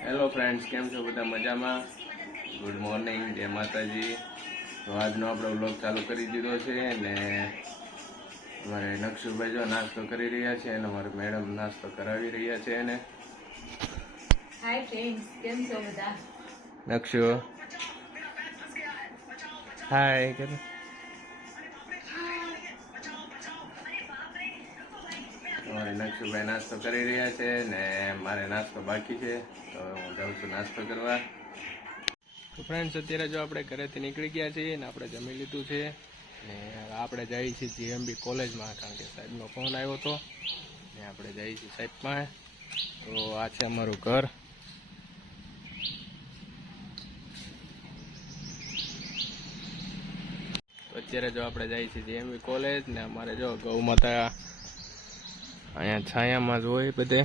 Hello friends, કેમ છો બધા? મજામાં? ગુડ મોર્નિંગ, જય માતાજી. તો આજનો આપણો વ્લોગ ચાલુ કરી દીધો છે ને અમારે નકશુભાઈ જો નાસ્તો કરી રહ્યા છે અને અમારે મેડમ નાસ્તો કરાવી રહ્યા છે. એને હાય ફ્રેન્ડ્સ, કેમ છો બધા? નકશુ હાય કે અમારે નકશુભાઈ નાસ્તો કરી રહ્યા છે ને મારે નાસ્તો બાકી છે, તો હું જાઉં છું નાસ્તો કરવા. તો ફ્રેન્ડ્સ, અત્યારે જો આપણે ઘરેથી નીકળી ગયા છીએ ને આપણે જમી લીધું છે ને આપણે જઈએ છીએ જીએમબી કોલેજમાં, કારણ કે સાહેબનો ફોન આવ્યો હતો ને આપણે જઈએ છીએ સાહેબમાં. તો આ છે અમારું ઘર. તો અત્યારે જો આપણે જઈએ છીએ જીએમબી કોલેજ ને અમારે જો ગૌ માતા અહીંયા છાયામાં જ હોય બધે.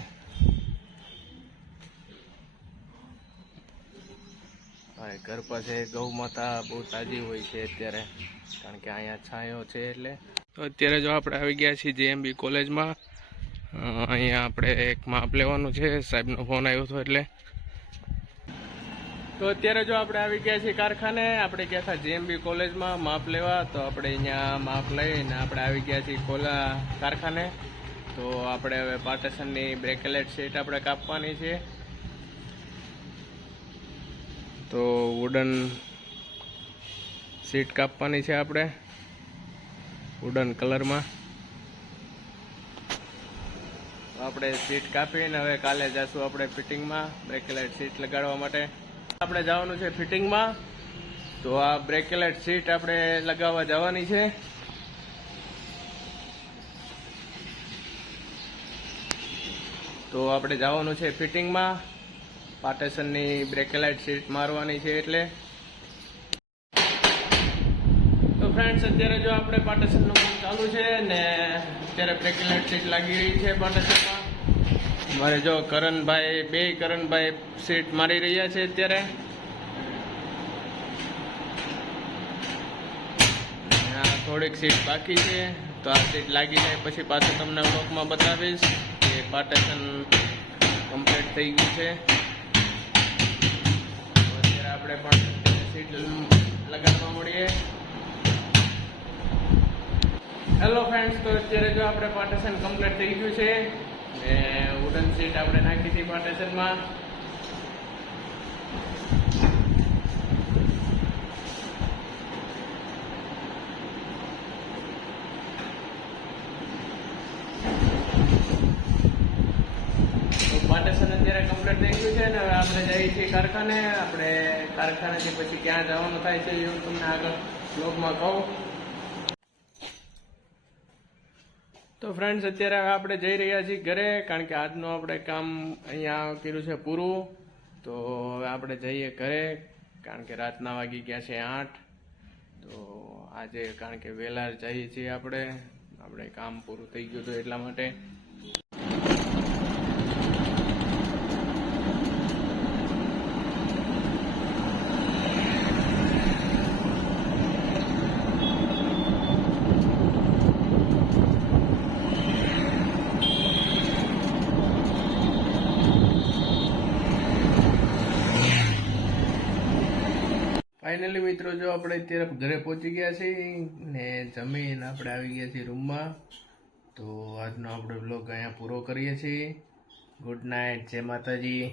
ઘર પાસે ગૌ માતા બહુ તાજી હોય છે અત્યારે, કારણ કે અહીંયા છાંયો છે એટલે. તો અત્યારે જો આપણે આવી ગયા છીએ જેએમબી કોલેજમાં. અહીંયા આપણે એક માપ લેવાનું છે, સાહેબનો ફોન આવ્યો હતો એટલે. તો અત્યારે જો આપણે આવી ગયા છીએ કારખાને. આપણે ગયા હતા જેએમબી કોલેજમાં માપ લેવા, તો આપણે અહીંયા માપ લઈને આપણે આવી ગયા છીએ કારખાને. તો આપણે હવે પાર્ટીશનની બ્રેકેલેટ શીટ આપણે કાપવાની છે. તો વુડન સીટ કાપવાની છે આપણે વુડન કલરમાં. આપણે સીટ કાપીને હવે કાલે જઈશું આપણે ફિટિંગમાં બ્રેકેલેટ સીટ લગાડવા માટે. આપણે જવાનું છે ફિટિંગમાં. તો આ બ્રેકેલેટ સીટ આપણે લગાવવા જવાની છે. તો આપણે જવાનું છે ફિટિંગમાં, પાર્ટીશનની બ્રેકેલાઇટ સીટ મારવાની છે એટલે. તો ફ્રેન્ડ્સ, અત્યારે જો આપણે પાર્ટીશનનું કામ ચાલુ છે ને અત્યારે બ્રેકેલાઇટ સીટ લાગી રહી છે પાર્ટીશનમાં. મારે જો કરણભાઈ સીટ મારી રહ્યા છે અત્યારે. થોડીક સીટ બાકી છે, તો આ સીટ લાગી જાય પછી પાછું તમને વ્લોગમાં બતાવીશ કે પાર્ટીશન કમ્પ્લીટ થઈ ગયું છે. આપણે પણ સીટ લગાડવા મળીએ. હેલો ફ્રેન્ડ્સ, તો અત્યારે જો આપણે પાર્ટીશન કમ્પ્લીટ થઈ ગયું છે ને વુડન સીટ આપણે નાખી હતી પાર્ટીશનમાં. પાર્ટીશન અત્યારે કમ્પ્લીટ થઈ ગયું છે ને હવે આપણે જઈએ છીએ કારખાને. આપણે કારખાનેથી પછી ક્યાં જવાનું થાય છે એવું તમને આગળ બ્લોગમાં કહું. તો ફ્રેન્ડ્સ, અત્યારે આપણે જઈ રહ્યા છીએ ઘરે, કારણ કે આજનું આપણે કામ અહીંયા કર્યું છે પૂરું. તો હવે આપણે જઈએ ઘરે, કારણ કે રાતના વાગી ગયા છે 8. તો આજે કારણ કે વહેલા જઈએ છીએ આપણે કામ પૂરું થઈ ગયું હતું એટલા માટે. ફાઇનલી મિત્રો, જો આપણે અત્યારે ઘરે પહોંચી ગયા છીએ ને જમીને આપણે આવી ગયા છીએ રૂમમાં. તો આજનો આપણે વ્લોગ અહીંયા પૂરો કરીએ છીએ. ગુડ નાઇટ, જય માતાજી.